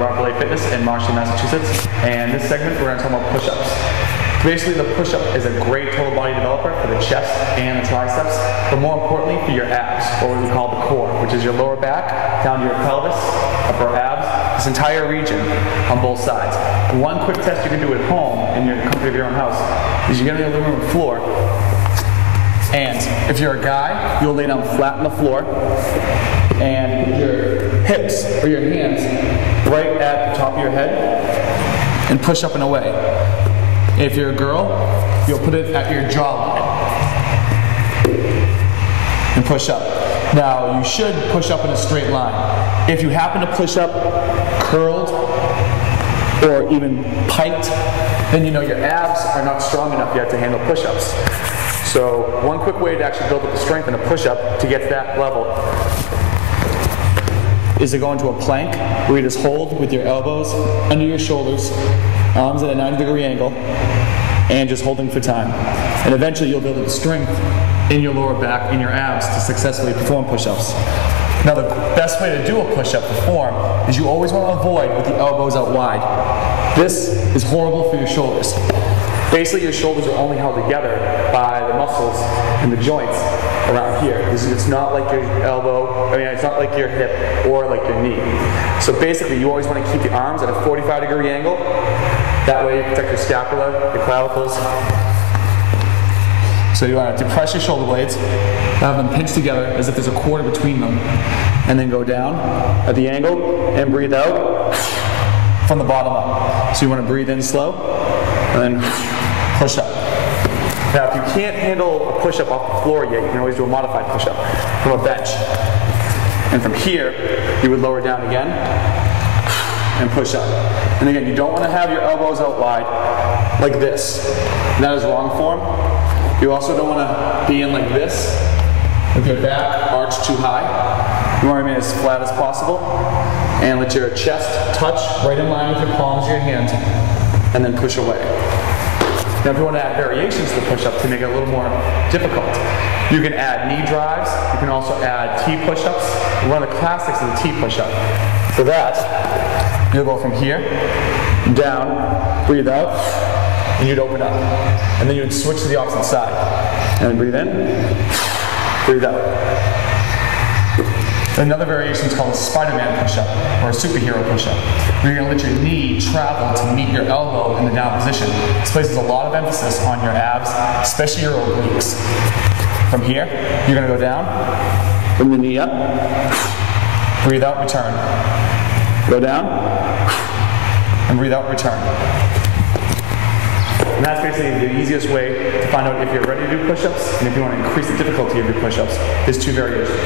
Rob Belley Fitness in Marshall, Massachusetts, and this segment we're going to talk about push-ups. Basically, the push-up is a great total body developer for the chest and the triceps, but more importantly for your abs, or what we call the core, which is your lower back, down to your pelvis, upper abs, this entire region on both sides. One quick test you can do at home in your comfort of your own house is you get on the living room floor, and if you're a guy, you'll lay down flat on the floor and put your hips or your hands right at the top of your head and push up and away. If you're a girl, you'll put it at your jawline and push up. Now, you should push up in a straight line. If you happen to push up curled or even piked, then you know your abs are not strong enough yet to handle push-ups. So one quick way to actually build up the strength in a push-up to get to that level is to go into a plank where you just hold with your elbows under your shoulders, arms at a 90-degree angle, and just holding for time. And eventually you'll build up the strength in your lower back, in your abs, to successfully perform push-ups. Now the best way to do a push-up to form is you always want to avoid with the elbows out wide. This is horrible for your shoulders. Basically, your shoulders are only held together by the muscles and the joints around here. It's not like your elbow, it's not like your hip or like your knee. So basically, you always want to keep the arms at a 45-degree angle. That way you protect your scapula, your clavicles. So you want to depress your shoulder blades, have them pinched together as if there's a cord between them, and then go down at the angle and breathe out from the bottom up. So you want to breathe in slow, and then push up. Now, if you can't handle a push-up off the floor yet, you can always do a modified push-up from a bench. And from here, you would lower down again and push up. And again, you don't want to have your elbows out wide like this. That is wrong form. You also don't want to be in like this with your back arched too high. You want to remain as flat as possible and let your chest touch right in line with your palms of your hands, and then push away. Now, if you want to add variations to the push-up to make it a little more difficult, you can add knee drives. You can also add T push-ups. One of the classics is the T push-up. For that, you'll go from here, down, breathe out, and you'd open up. And then you'd switch to the opposite side. And then breathe in, breathe out. Another variation is called a Spider-Man push-up, or a superhero push-up, where you're going to let your knee travel to meet your elbow in the down position. This places a lot of emphasis on your abs, especially your obliques. From here, you're going to go down, bring the knee up, breathe out, return. Go down, and breathe out, return. And that's basically the easiest way to find out if you're ready to do push-ups, and if you want to increase the difficulty of your push-ups. There's two variations.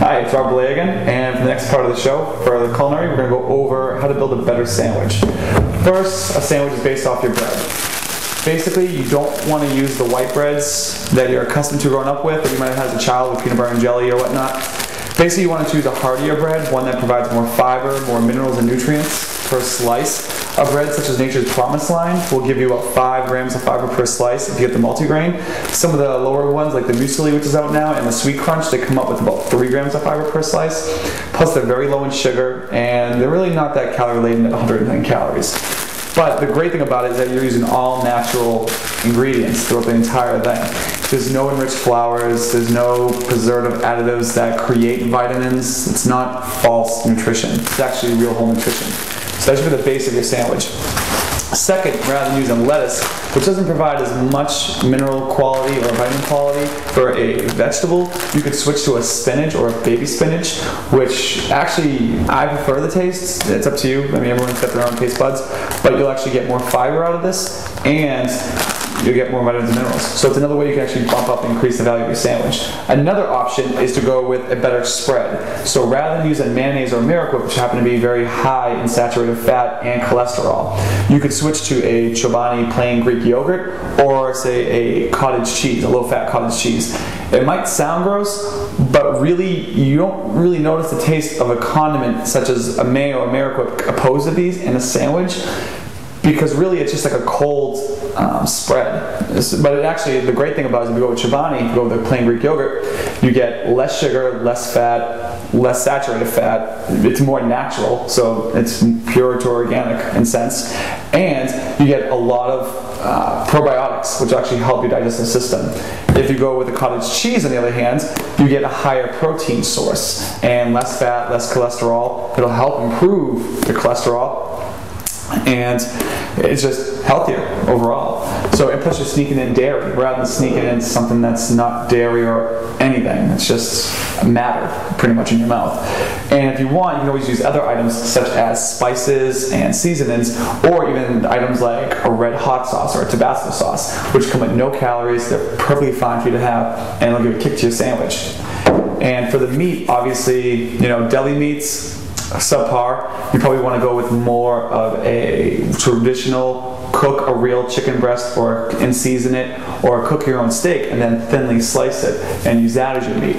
Hi, it's Rob Belley again, and for the next part of the show, for the culinary, we're going to go over how to build a better sandwich. First, a sandwich is based off your bread. Basically, you don't want to use the white breads that you're accustomed to growing up with, or you might have had as a child with peanut butter and jelly or whatnot. Basically, you want to choose a heartier bread, one that provides more fiber, more minerals and nutrients per slice. A bread such as Nature's Promised Line will give you about 5 grams of fiber per slice if you get the multigrain. Some of the lower ones, like the muesli, which is out now, and the Sweet Crunch, they come up with about 3 grams of fiber per slice. Plus, they're very low in sugar, and they're really not that calorie-laden at 110 calories. But the great thing about it is that you're using all natural ingredients throughout the entire thing. There's no enriched flours, there's no preservative additives that create vitamins. It's not false nutrition. It's actually real whole nutrition. So that's for the base of your sandwich. Second, rather than using lettuce, which doesn't provide as much mineral quality or vitamin quality for a vegetable, you could switch to a spinach or a baby spinach, which actually I prefer the taste. It's up to you. I mean, everyone's got their own taste buds, but you'll actually get more fiber out of this, and you'll get more vitamins and minerals. So it's another way you can actually bump up and increase the value of your sandwich. Another option is to go with a better spread. So rather than using mayonnaise or Miracle Whip, which happen to be very high in saturated fat and cholesterol, you could switch to a Chobani plain Greek yogurt, or say a cottage cheese, a low-fat cottage cheese. It might sound gross, but really you don't really notice the taste of a condiment such as a mayo or Miracle Whip opposed to these in a sandwich, because really it's just like a cold spread. But it actually, the great thing about it is if you go with Chobani, you go with the plain Greek yogurt, you get less sugar, less fat, less saturated fat. It's more natural, so it's pure to organic in sense, and you get a lot of probiotics, which actually help your digestive system. If you go with the cottage cheese, on the other hand, you get a higher protein source and less fat, less cholesterol. It'll help improve the cholesterol, and it's just healthier overall. So, and plus you're sneaking in dairy rather than sneaking in something that's not dairy or anything. It's just matter pretty much in your mouth. And if you want, you can always use other items such as spices and seasonings, or even items like a red hot sauce or a Tabasco sauce, which come with no calories. They're perfectly fine for you to have, and it'll give a kick to your sandwich. And for the meat, obviously, deli meats, subpar. You probably want to go with more of a traditional, cook a real chicken breast and season it, or cook your own steak and then thinly slice it and use that as your meat.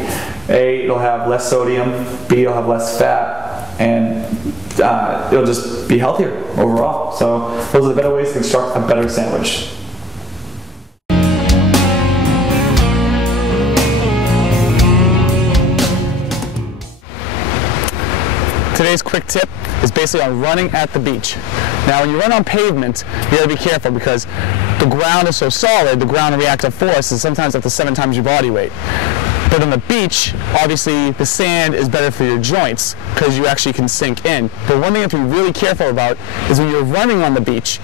A, it'll have less sodium. B, it'll have less fat, and it'll just be healthier overall. So those are the better ways to construct a better sandwich. Today's quick tip is basically on running at the beach. Now, when you run on pavement, you gotta be careful because the ground is so solid, the ground reactive force is sometimes up to 7 times your body weight. But on the beach, obviously the sand is better for your joints because you actually can sink in. But one thing you have to be really careful about is when you're running on the beach,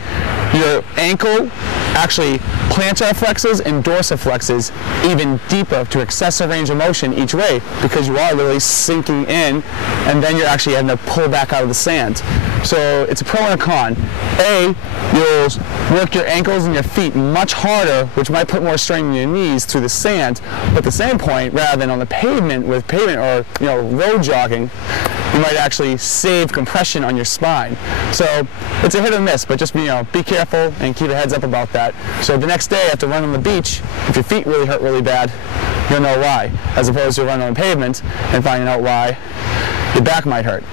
your ankle actually plantar flexes and dorsiflexes even deeper to excessive range of motion each way because you are literally sinking in, and then you're actually having to pull back out of the sand. So it's a pro and a con. A, you'll work your ankles and your feet much harder, which might put more strain on your knees through the sand. But at the same point, rather than on the pavement with pavement or road jogging, you might actually save compression on your spine. So it's a hit or miss, but just be careful and keep a heads up about that. So the next day after running on the beach, if your feet really hurt really bad, you'll know why, as opposed to running on the pavement and finding out why your back might hurt.